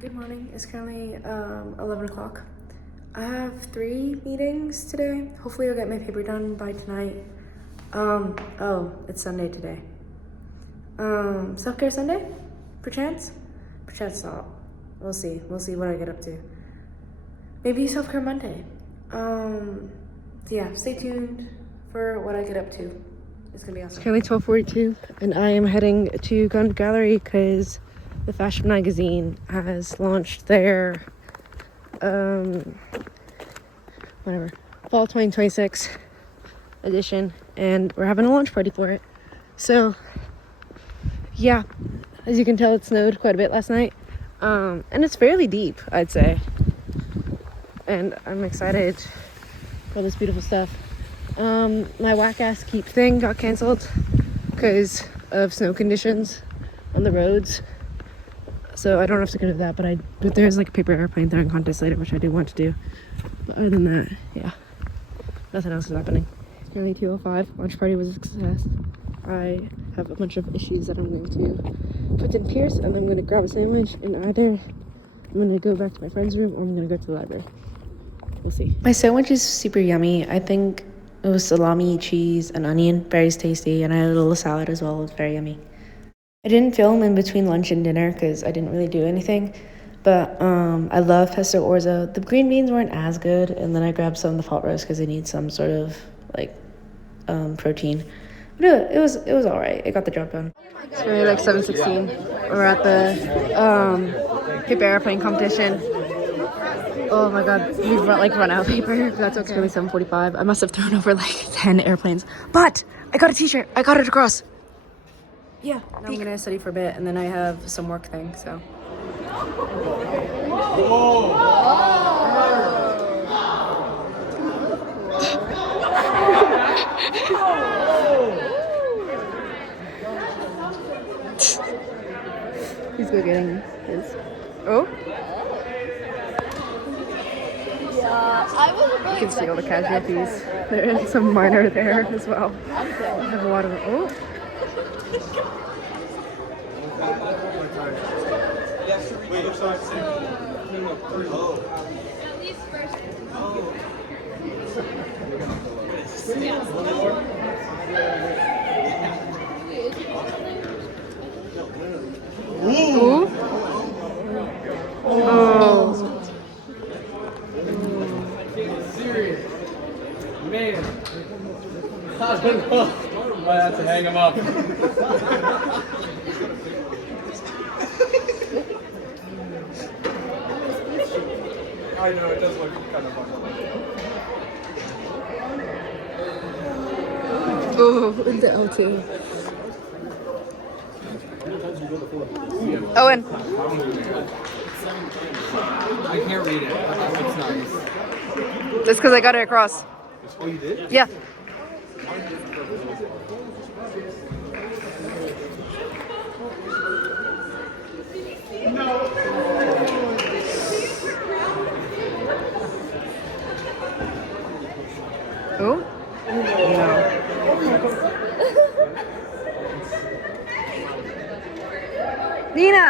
Good morning. It's currently 11 o'clock. I have 3 meetings today. Hopefully I'll get my paper done by tonight. Oh, it's Sunday today. Self-care Sunday? Perchance? Perchance not. We'll see. We'll see what I get up to. Maybe self-care Monday. Yeah, stay tuned for what I get up to. It's gonna be awesome. It's currently 12:42 and I am heading to Gun Gallery because the fashion magazine has launched their fall 2026 edition, and we're having a launch party for it. So yeah, as you can tell, it snowed quite a bit last night, and it's fairly deep, I'd say, and I'm excited for this beautiful stuff. My whack-ass keep thing got canceled because of snow conditions on the roads. So I don't have to go to that, but there's like a paper airplane throwing contest later, which I do want to do. But other than that, yeah, nothing else is happening. It's currently 2:05. Launch party was a success. I have a bunch of issues that I'm going to put in Pierce, and I'm going to grab a sandwich, and either I'm going to go back to my friend's room or I'm going to go to the library. We'll see. My sandwich is super yummy. I think it was salami, cheese, and onion. Very tasty, and I had a little salad as well. It was very yummy. I didn't film in between lunch and dinner because I didn't really do anything, but I love pesto orzo. The green beans weren't as good, and then I grabbed some of the pot roast because I need some sort of like protein. But it was all right. It got the job done. It's really like 7:16. We're at the paper airplane competition. Oh my god, we've run out of paper. That's okay. It's really 7:45. I must have thrown over like 10 airplanes, but I got a t-shirt. I got it across. Yeah, now I'm gonna study for a bit, and then I have some work thing, so. He's go getting his. Oh. You can see all the casualties. There is some minor there as well. I have a lot of. Oh. Ooh. Oh. Serious. Man. I don't know. I might have to hang him up. I know, it does look kind of funny. Oh, the L2. Owen. I can't read it. It's nice. Just because I got it across. Oh, you did? Yeah. Oh? No. Nina!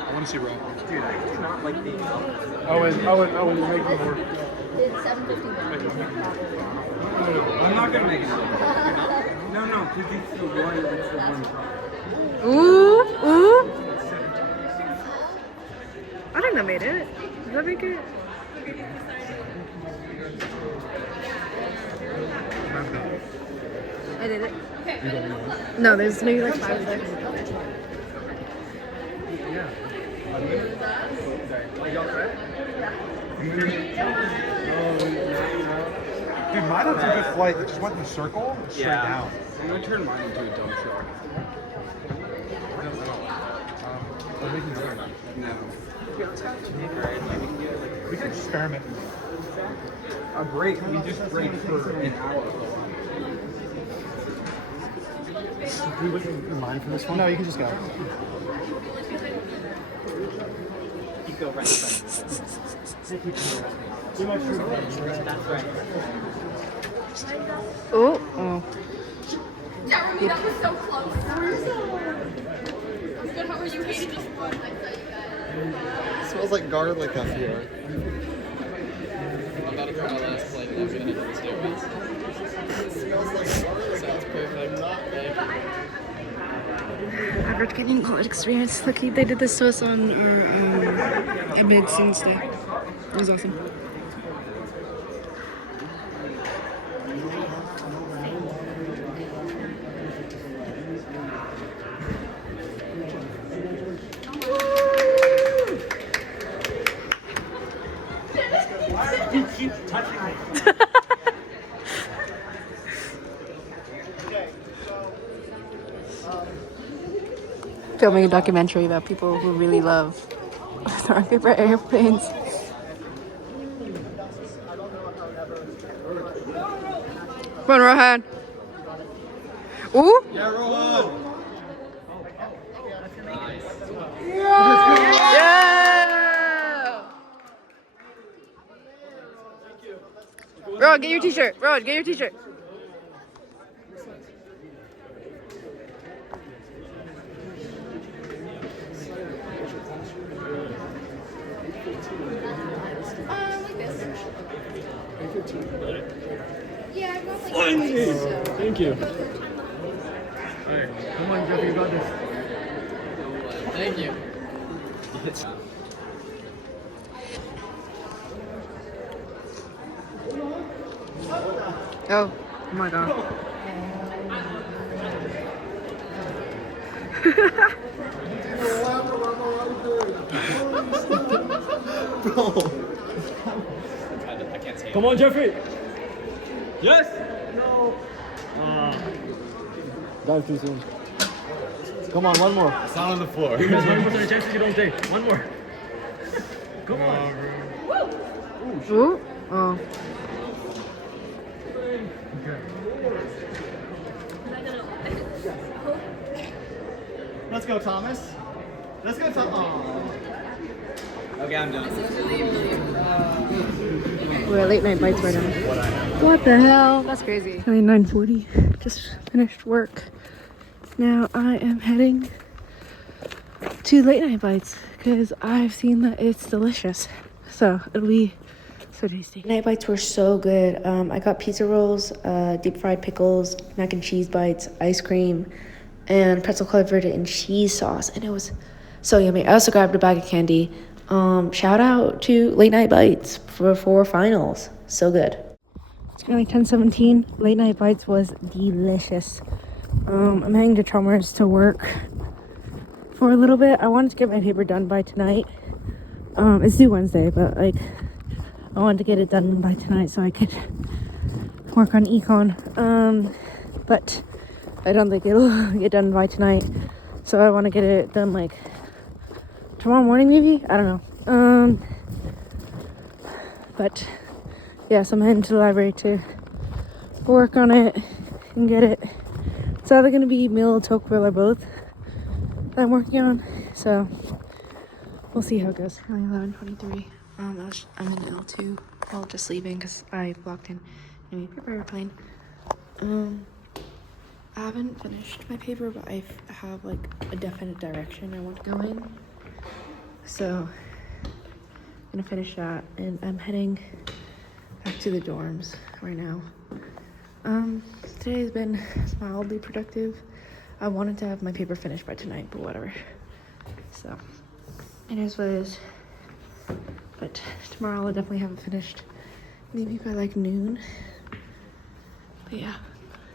I want to see Rob. Dude, I do not like being up. Owen, you're making more. It's 7:51. I'm not going to make it. No, because it's the one. Ooh. I think that made it. Does that make it? I did it. No, there's maybe like 5 there. Yeah. Dude, mine was a good flight. It just went in a circle and straight down. I'm going to turn mine into a dump truck. We're making sure. No. We can experiment. A break, we just break for an hour. Do you wait in line for this one? No, you can just go. You go right. That's right. Oh. Oh. That was so close. Good, how are you? Hated just fun. I saw you guys. It smells like garlic up here. I'm about to try my last plate and I'm gonna hit the stairways. It smells like garlic. Sounds perfect. Average getting college experience. Lucky they did this to us on our mid-students day. It was awesome. You keep touching me. Filming a documentary about people who really love throwing paper airplanes. Run, Rohan. Ooh. Yeah, roll. Yeah. Rohan, get your t-shirt. Rohan, get your t-shirt. Yeah, I got like Thank you. Alright, come on, Jeff, you got this. Thank you. Oh my god. Come on, Jeffrey. Yes. No. Dive too soon. Come on, one more. It's not on the floor. There's 100% chances you don't take. One more. Come on. Ooh. Oh. Let's go, Thomas. Let's go, Thomas. Okay, I'm done. We're at late night bites right now. What the hell? That's crazy. Only 9:40. Just finished work. Now I am heading to late night bites because I've seen that it's delicious. So it'll be so tasty. Night bites were so good. I got pizza rolls, deep fried pickles, mac and cheese bites, ice cream, and pretzel covered in cheese sauce, and it was so yummy. I also grabbed a bag of candy. Shout out to Late Night Bites for finals. So good. It's currently 10:17. Late Night Bites was delicious. I'm heading to Chalmers to work for a little bit. I wanted to get my paper done by tonight. It's due Wednesday, but like I wanted to get it done by tonight so I could work on econ. But I don't think it'll get done by tonight. So I want to get it done like tomorrow morning maybe? I don't know. But yeah, so I'm heading to the library to work on it and get it. It's either going to be Mill, Tocqueville, or both that I'm working on. So we'll see how it goes. 11:23. I'm in L2. Well, just leaving because I blocked in a paper airplane. I haven't finished my paper, but I have like a definite direction I want to go in. So I'm gonna finish that, and I'm heading back to the dorms right now. Today's been mildly productive. I wanted to have my paper finished by tonight, but whatever. So it is what it is. But tomorrow I'll definitely have it finished, maybe by like noon. But yeah,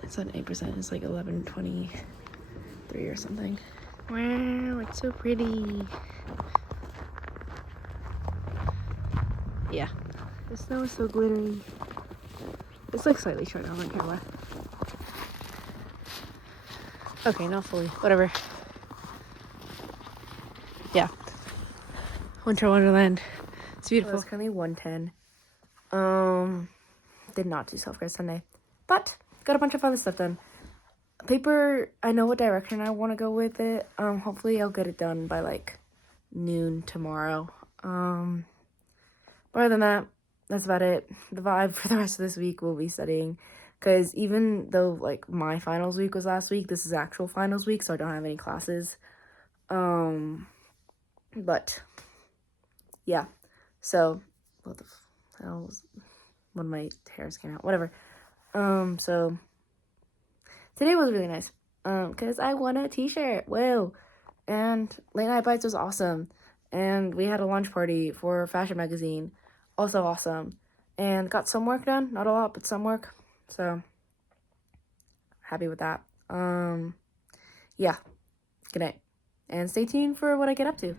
it's on 8%. It's like 11:23 or something. Wow, it's so pretty. Yeah, the snow is so glittery. It's like slightly short on camera. Okay, not fully. Whatever. Yeah. Winter Wonderland. It's beautiful. It's currently 1:10. Did not do self-care Sunday, but got a bunch of other stuff done. paper, I know what direction I want to go with it. Hopefully I'll get it done by like noon tomorrow. But other than that, that's about it. The vibe for the rest of this week will be studying, because even though like my finals week was last week, this is actual finals week, so I don't have any classes. But yeah, so what the hell was when my hairs came out, whatever. So today was really nice, because I won a t-shirt. Whoa. And Late Night Bites was awesome, and we had a lunch party for Fashion Magazine, also awesome, and got some work done. Not a lot, but some work, so happy with that. Yeah, good night, and stay tuned for what I get up to.